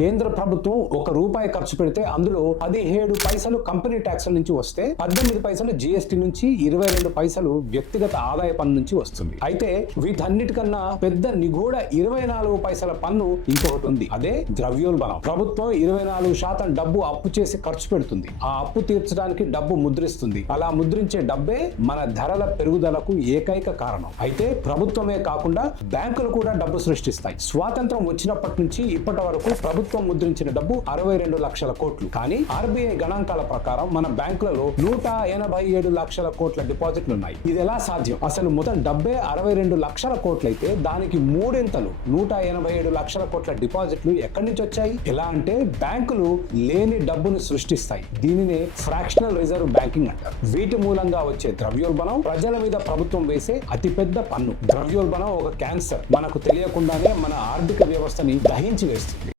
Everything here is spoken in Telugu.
కేంద్ర ప్రభుత్వం ఒక రూపాయి ఖర్చు పెడితే అందులో పదిహేడు పైసలు కంపెనీ ట్యాక్స్ల నుంచి వస్తే పద్దెనిమిది పైసలు జిఎస్టి నుంచి ఇరవై రెండు పైసలు వ్యక్తిగత ఆదాయ పన్ను నుంచి వస్తుంది. అయితే వీటన్నిటికన్నా పెద్ద నిగూఢ ఇరవై నాలుగు పైసల పన్ను ఇంకొకటి ఉంది. అదే ద్రవ్యోల్బణం. ప్రభుత్వం ఇరవై నాలుగు శాతం డబ్బు అప్పు చేసి ఖర్చు పెడుతుంది. ఆ అప్పు తీర్చడానికి డబ్బు ముద్రిస్తుంది. అలా ముద్రించే డబ్బే మన ధరల పెరుగుదలకు ఏకైక కారణం. అయితే ప్రభుత్వమే కాకుండా బ్యాంకులు కూడా డబ్బు సృష్టిస్తాయి. స్వాతంత్రం వచ్చినప్పటి నుంచి ఇప్పటి వరకు ప్రభుత్వం ముద్రించిన డబ్బు అరవై రెండు లక్షల కోట్లు. కానీ ఆర్బీఐ గణాంకాల ప్రకారం మన బ్యాంకులలో నూట ఎనభై ఏడు లక్షల కోట్ల డిపాజిట్లు ఉన్నాయి ఇది ఎలా సాధ్యం? అసలు మొత్తం డబ్బే అరవై రెండు లక్షల కోట్లయితే దానికి మూడింతలు నూట ఎనభై ఏడు లక్షల కోట్ల డిపాజిట్లు ఎక్కడి నుంచి వచ్చాయి? ఎలా అంటే బ్యాంకులు లేని డబ్బును సృష్టిస్తాయి. దీనినే ఫ్రాక్షనల్ రిజర్వ్ బ్యాంకింగ్ అంటారు. వీటి మూలంగా వచ్చే ద్రవ్యోల్బణం ప్రజల మీద ప్రభుత్వం వేసే అతిపెద్ద పన్ను. ద్రవ్యోల్బణం ఒక క్యాన్సర్. మనకు తెలియకుండానే మన ఆర్థిక వ్యవస్థని దహించి వేస్తుంది.